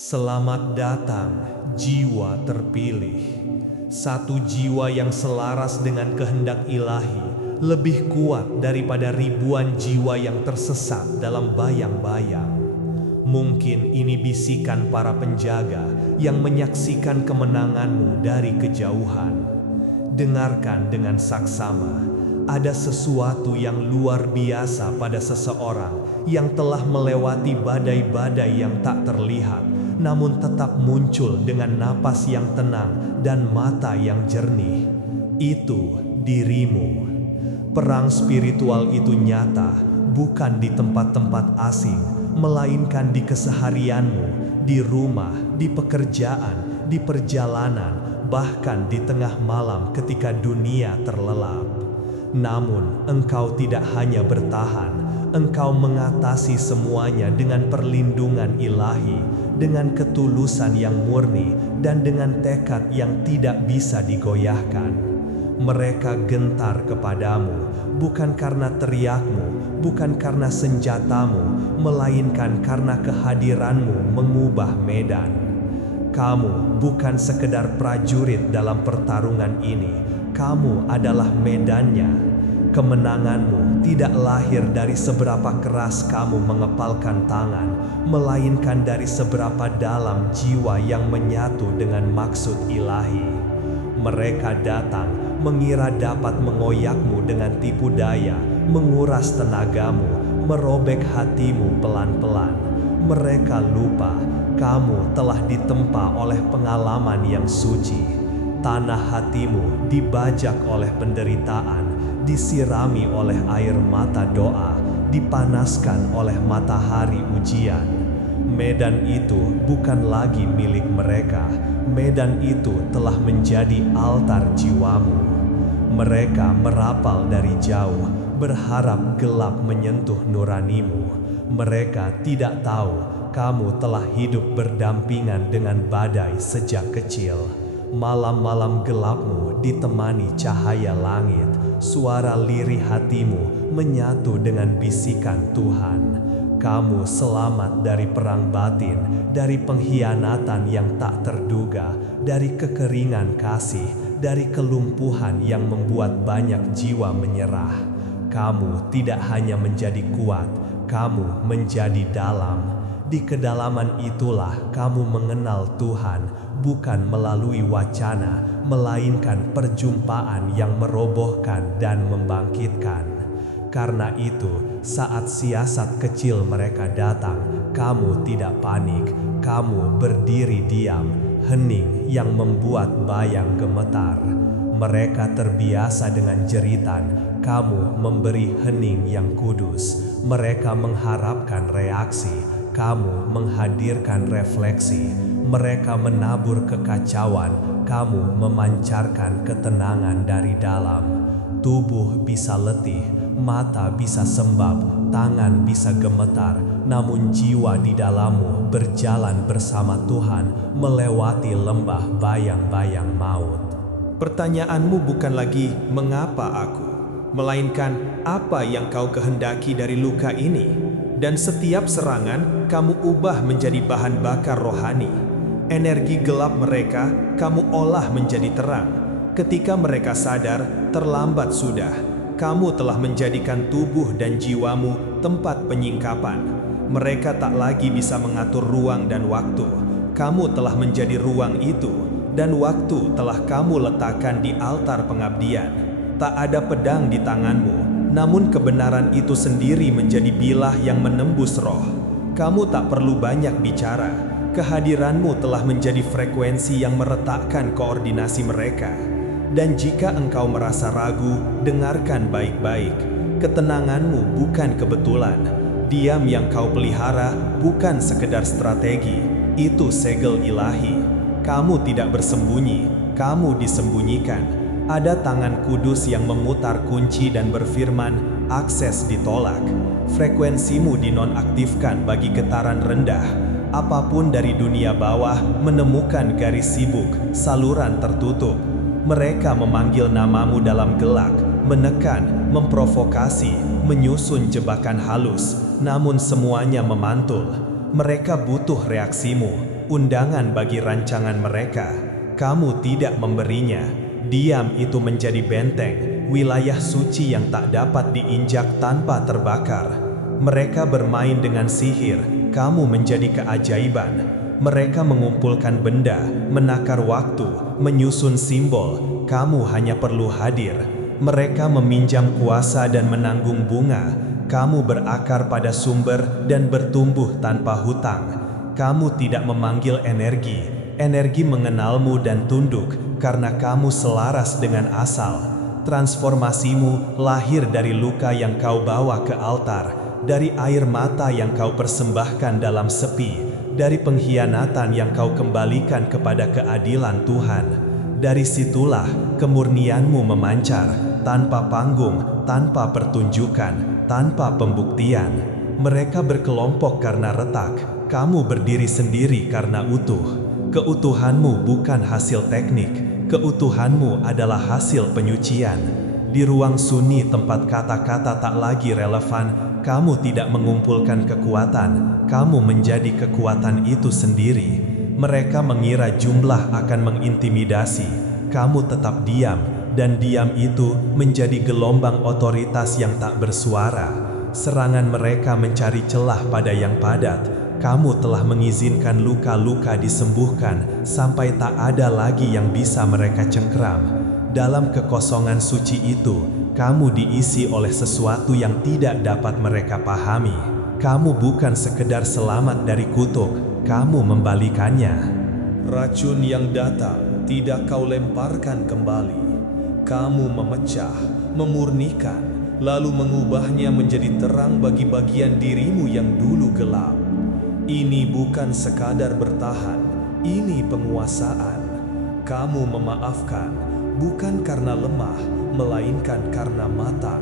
Selamat datang, jiwa terpilih. Satu jiwa yang selaras dengan kehendak ilahi lebih kuat daripada ribuan jiwa yang tersesat dalam bayang-bayang. Mungkin ini bisikan para penjaga yang menyaksikan kemenanganmu dari kejauhan. Dengarkan dengan saksama, ada sesuatu yang luar biasa pada seseorang yang telah melewati badai-badai yang tak terlihat, namun tetap muncul dengan napas yang tenang dan mata yang jernih. Itu dirimu. Perang spiritual itu nyata, bukan di tempat-tempat asing, melainkan di keseharianmu, di rumah, di pekerjaan, di perjalanan, bahkan di tengah malam ketika dunia terlelap. Namun, engkau tidak hanya bertahan, engkau mengatasi semuanya dengan perlindungan ilahi, dengan ketulusan yang murni, dan dengan tekad yang tidak bisa digoyahkan. Mereka gentar kepadamu, bukan karena teriakmu, bukan karena senjatamu, melainkan karena kehadiranmu mengubah medan. Kamu bukan sekedar prajurit dalam pertarungan ini, kamu adalah medannya. Kemenanganmu tidak lahir dari seberapa keras kamu mengepalkan tangan, melainkan dari seberapa dalam jiwa yang menyatu dengan maksud ilahi. Mereka datang mengira dapat mengoyakmu dengan tipu daya, menguras tenagamu, merobek hatimu pelan-pelan. Mereka lupa kamu telah ditempa oleh pengalaman yang suci. Tanah hatimu dibajak oleh penderitaan, disirami oleh air mata doa, dipanaskan oleh matahari ujian. Medan itu bukan lagi milik mereka, medan itu telah menjadi altar jiwamu. Mereka merapal dari jauh, berharap gelap menyentuh nuranimu. Mereka tidak tahu kamu telah hidup berdampingan dengan badai sejak kecil. Malam-malam gelapmu ditemani cahaya langit, suara lirih hatimu menyatu dengan bisikan Tuhan. Kamu selamat dari perang batin, dari pengkhianatan yang tak terduga, dari kekeringan kasih, dari kelumpuhan yang membuat banyak jiwa menyerah. Kamu tidak hanya menjadi kuat, kamu menjadi dalam. Di kedalaman itulah kamu mengenal Tuhan, bukan melalui wacana, melainkan perjumpaan yang merobohkan dan membangkitkan. Karena itu, saat siasat kecil mereka datang, kamu tidak panik, kamu berdiri diam, hening yang membuat bayang gemetar. Mereka terbiasa dengan jeritan, kamu memberi hening yang kudus. Mereka mengharapkan reaksi, kamu menghadirkan refleksi. Mereka menabur kekacauan, kamu memancarkan ketenangan dari dalam. Tubuh bisa letih, mata bisa sembab, tangan bisa gemetar, namun jiwa di dalammu berjalan bersama Tuhan melewati lembah bayang-bayang maut. Pertanyaanmu bukan lagi mengapa aku, melainkan apa yang kau kehendaki dari luka ini. Dan setiap serangan kamu ubah menjadi bahan bakar rohani. Energi gelap mereka kamu olah menjadi terang. Ketika mereka sadar, terlambat sudah. Kamu telah menjadikan tubuh dan jiwamu tempat penyingkapan. Mereka tak lagi bisa mengatur ruang dan waktu. Kamu telah menjadi ruang itu, dan waktu telah kamu letakkan di altar pengabdian. Tak ada pedang di tanganmu, namun kebenaran itu sendiri menjadi bilah yang menembus roh. Kamu tak perlu banyak bicara. Kehadiranmu telah menjadi frekuensi yang meretakkan koordinasi mereka. Dan jika engkau merasa ragu, dengarkan baik-baik. Ketenanganmu bukan kebetulan. Diam yang kau pelihara bukan sekedar strategi. Itu segel ilahi. Kamu tidak bersembunyi, kamu disembunyikan. Ada tangan kudus yang memutar kunci dan berfirman, akses ditolak. Frekuensimu dinonaktifkan bagi getaran rendah. Apapun dari dunia bawah menemukan garis sibuk, saluran tertutup. Mereka memanggil namamu dalam gelak, menekan, memprovokasi, menyusun jebakan halus, namun semuanya memantul. Mereka butuh reaksimu, undangan bagi rancangan mereka. Kamu tidak memberinya. Diam itu menjadi benteng, wilayah suci yang tak dapat diinjak tanpa terbakar. Mereka bermain dengan sihir, kamu menjadi keajaiban. Mereka mengumpulkan benda, menakar waktu, menyusun simbol, kamu hanya perlu hadir. Mereka meminjam kuasa dan menanggung bunga, kamu berakar pada sumber dan bertumbuh tanpa hutang. Kamu tidak memanggil energi, energi mengenalmu dan tunduk karena kamu selaras dengan asal. Transformasimu lahir dari luka yang kau bawa ke altar, dari air mata yang kau persembahkan dalam sepi, dari pengkhianatan yang kau kembalikan kepada keadilan Tuhan. Dari situlah kemurnianmu memancar, tanpa panggung, tanpa pertunjukan, tanpa pembuktian. Mereka berkelompok karena retak, kamu berdiri sendiri karena utuh. Keutuhanmu bukan hasil teknik, keutuhanmu adalah hasil penyucian. Di ruang sunyi tempat kata-kata tak lagi relevan, kamu tidak mengumpulkan kekuatan, kamu menjadi kekuatan itu sendiri. Mereka mengira jumlah akan mengintimidasi, kamu tetap diam, dan diam itu menjadi gelombang otoritas yang tak bersuara. Serangan mereka mencari celah pada yang padat, kamu telah mengizinkan luka-luka disembuhkan sampai tak ada lagi yang bisa mereka cengkeram. Dalam kekosongan suci itu, kamu diisi oleh sesuatu yang tidak dapat mereka pahami. Kamu bukan sekedar selamat dari kutuk, kamu membalikannya. Racun yang datang tidak kau lemparkan kembali. Kamu memecah, memurnikan, lalu mengubahnya menjadi terang bagi bagian dirimu yang dulu gelap. Ini bukan sekadar bertahan, ini penguasaan. Kamu memaafkan, bukan karena lemah, melainkan karena matang.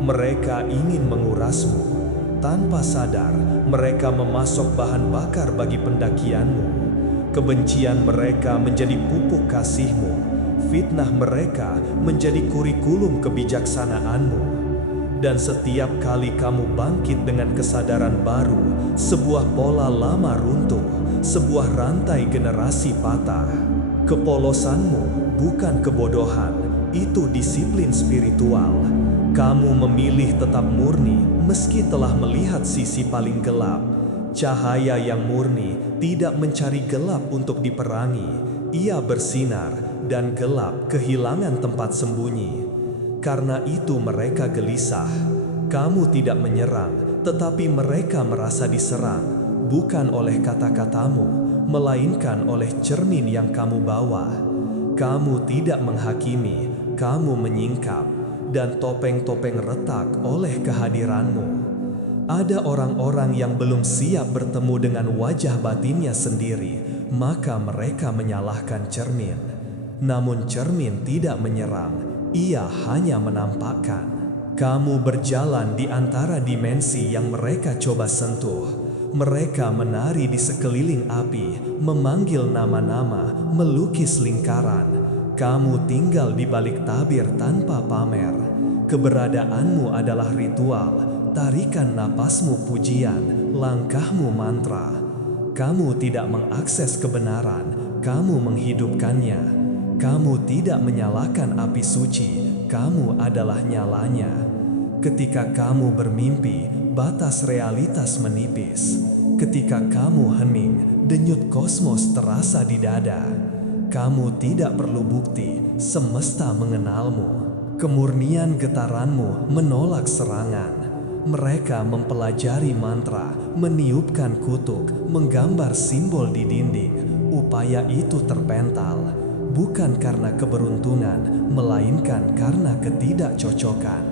Mereka ingin mengurasmu. Tanpa sadar, mereka memasok bahan bakar bagi pendakianmu. Kebencian mereka menjadi pupuk kasihmu. Fitnah mereka menjadi kurikulum kebijaksanaanmu. Dan setiap kali kamu bangkit dengan kesadaran baru, sebuah pola lama runtuh, sebuah rantai generasi patah. Kepolosanmu bukan kebodohan, itu disiplin spiritual. Kamu memilih tetap murni meski telah melihat sisi paling gelap. Cahaya yang murni tidak mencari gelap untuk diperangi. Ia bersinar dan gelap kehilangan tempat sembunyi. Karena itu mereka gelisah. Kamu tidak menyerang, tetapi mereka merasa diserang. Bukan oleh kata-katamu, melainkan oleh cermin yang kamu bawa. Kamu tidak menghakimi, kamu menyingkap. Dan topeng-topeng retak oleh kehadiranmu. Ada orang-orang yang belum siap bertemu dengan wajah batinnya sendiri, maka mereka menyalahkan cermin. Namun cermin tidak menyerang, ia hanya menampakkan. Kamu berjalan di antara dimensi yang mereka coba sentuh. Mereka menari di sekeliling api, memanggil nama-nama, melukis lingkaran. Kamu tinggal di balik tabir tanpa pamer. Keberadaanmu adalah ritual, tarikan napasmu pujian, langkahmu mantra. Kamu tidak mengakses kebenaran, kamu menghidupkannya. Kamu tidak menyalakan api suci, kamu adalah nyalanya. Ketika kamu bermimpi, batas realitas menipis. Ketika kamu hening, denyut kosmos terasa di dada. Kamu tidak perlu bukti, semesta mengenalmu. Kemurnian getaranmu menolak serangan. Mereka mempelajari mantra, meniupkan kutuk, menggambar simbol di dinding. Upaya itu terpental, bukan karena keberuntungan, melainkan karena ketidakcocokan.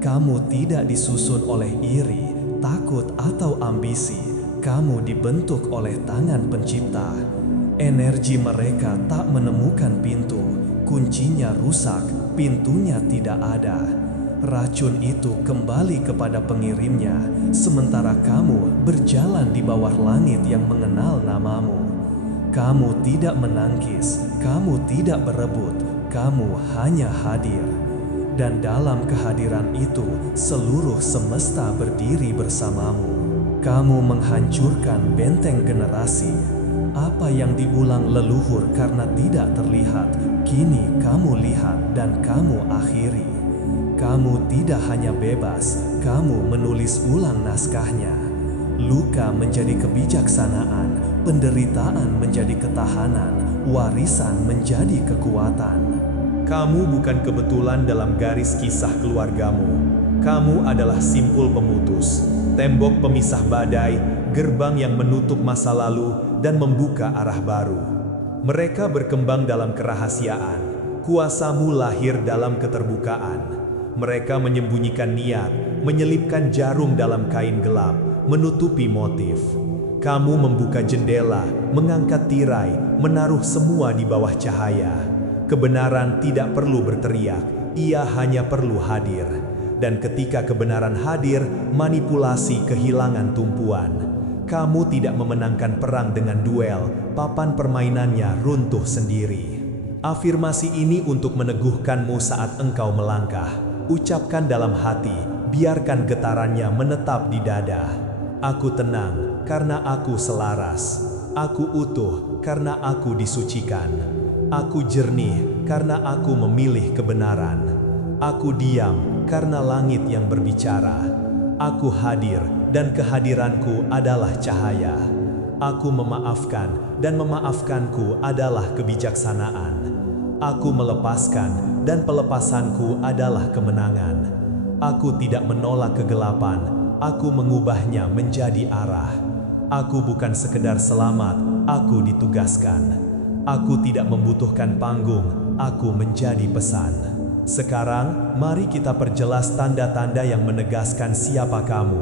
Kamu tidak disusun oleh iri, takut, atau ambisi. Kamu dibentuk oleh tangan pencipta. Energi mereka tak menemukan pintu, kuncinya rusak, pintunya tidak ada. Racun itu kembali kepada pengirimnya, sementara kamu berjalan di bawah langit yang mengenal namamu. Kamu tidak menangkis, kamu tidak berebut, kamu hanya hadir. Dan dalam kehadiran itu, seluruh semesta berdiri bersamamu. Kamu menghancurkan benteng generasi. Apa yang diulang leluhur karena tidak terlihat, kini kamu lihat dan kamu akhiri. Kamu tidak hanya bebas, kamu menulis ulang naskahnya. Luka menjadi kebijaksanaan, penderitaan menjadi ketahanan, warisan menjadi kekuatan. Kamu bukan kebetulan dalam garis kisah keluargamu. Kamu adalah simpul pemutus, tembok pemisah badai, gerbang yang menutup masa lalu dan membuka arah baru. Mereka berkembang dalam kerahasiaan. Kuasamu lahir dalam keterbukaan. Mereka menyembunyikan niat, menyelipkan jarum dalam kain gelap, menutupi motif. Kamu membuka jendela, mengangkat tirai, menaruh semua di bawah cahaya. Kebenaran tidak perlu berteriak, ia hanya perlu hadir. Dan ketika kebenaran hadir, manipulasi kehilangan tumpuan. Kamu tidak memenangkan perang dengan duel, papan permainannya runtuh sendiri. Afirmasi ini untuk meneguhkanmu saat engkau melangkah. Ucapkan dalam hati, biarkan getarannya menetap di dada. Aku tenang karena aku selaras. Aku utuh karena aku disucikan. Aku jernih karena aku memilih kebenaran. Aku diam karena langit yang berbicara. Aku hadir dan kehadiranku adalah cahaya. Aku memaafkan dan memaafkanku adalah kebijaksanaan. Aku melepaskan dan pelepasanku adalah kemenangan. Aku tidak menolak kegelapan, aku mengubahnya menjadi arah. Aku bukan sekedar selamat, aku ditugaskan. Aku tidak membutuhkan panggung, aku menjadi pesan. Sekarang, mari kita perjelas tanda-tanda yang menegaskan siapa kamu.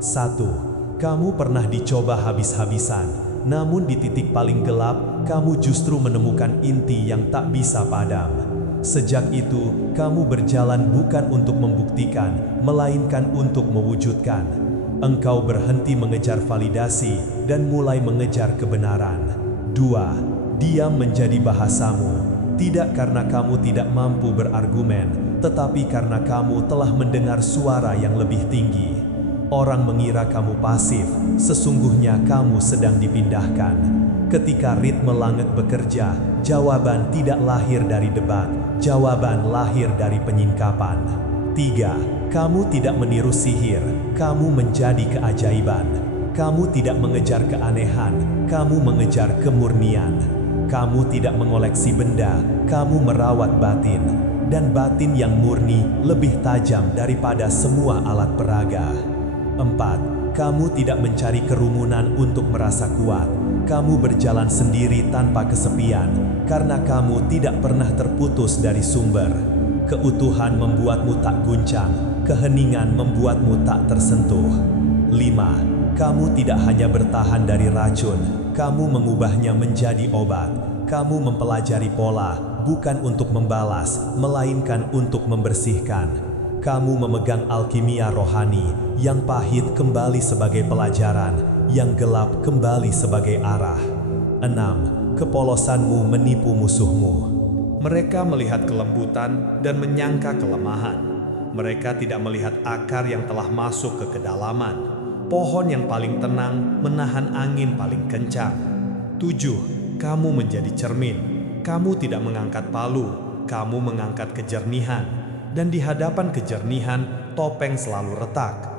1. Kamu pernah dicoba habis-habisan, namun di titik paling gelap, kamu justru menemukan inti yang tak bisa padam. Sejak itu, kamu berjalan bukan untuk membuktikan, melainkan untuk mewujudkan. Engkau berhenti mengejar validasi dan mulai mengejar kebenaran. 2. Diam menjadi bahasamu, tidak karena kamu tidak mampu berargumen, tetapi karena kamu telah mendengar suara yang lebih tinggi. Orang mengira kamu pasif, sesungguhnya kamu sedang dipindahkan. Ketika ritme langit bekerja, jawaban tidak lahir dari debat, jawaban lahir dari penyingkapan. 3. Kamu tidak meniru sihir, kamu menjadi keajaiban. Kamu tidak mengejar keanehan, kamu mengejar kemurnian. Kamu tidak mengoleksi benda, kamu merawat batin. Dan batin yang murni lebih tajam daripada semua alat peraga. 4. Kamu tidak mencari kerumunan untuk merasa kuat. Kamu berjalan sendiri tanpa kesepian, karena kamu tidak pernah terputus dari sumber. Keutuhan membuatmu tak guncang, keheningan membuatmu tak tersentuh. 5. Kamu tidak hanya bertahan dari racun, kamu mengubahnya menjadi obat. Kamu mempelajari pola, bukan untuk membalas, melainkan untuk membersihkan. Kamu memegang alkimia rohani, yang pahit kembali sebagai pelajaran, yang gelap kembali sebagai arah. 6. Kepolosanmu menipu musuhmu. Mereka melihat kelembutan dan menyangka kelemahan. Mereka tidak melihat akar yang telah masuk ke kedalaman. Pohon yang paling tenang menahan angin paling kencang. 7. Kamu menjadi cermin. Kamu tidak mengangkat palu, kamu mengangkat kejernihan. Dan di hadapan kejernihan, topeng selalu retak.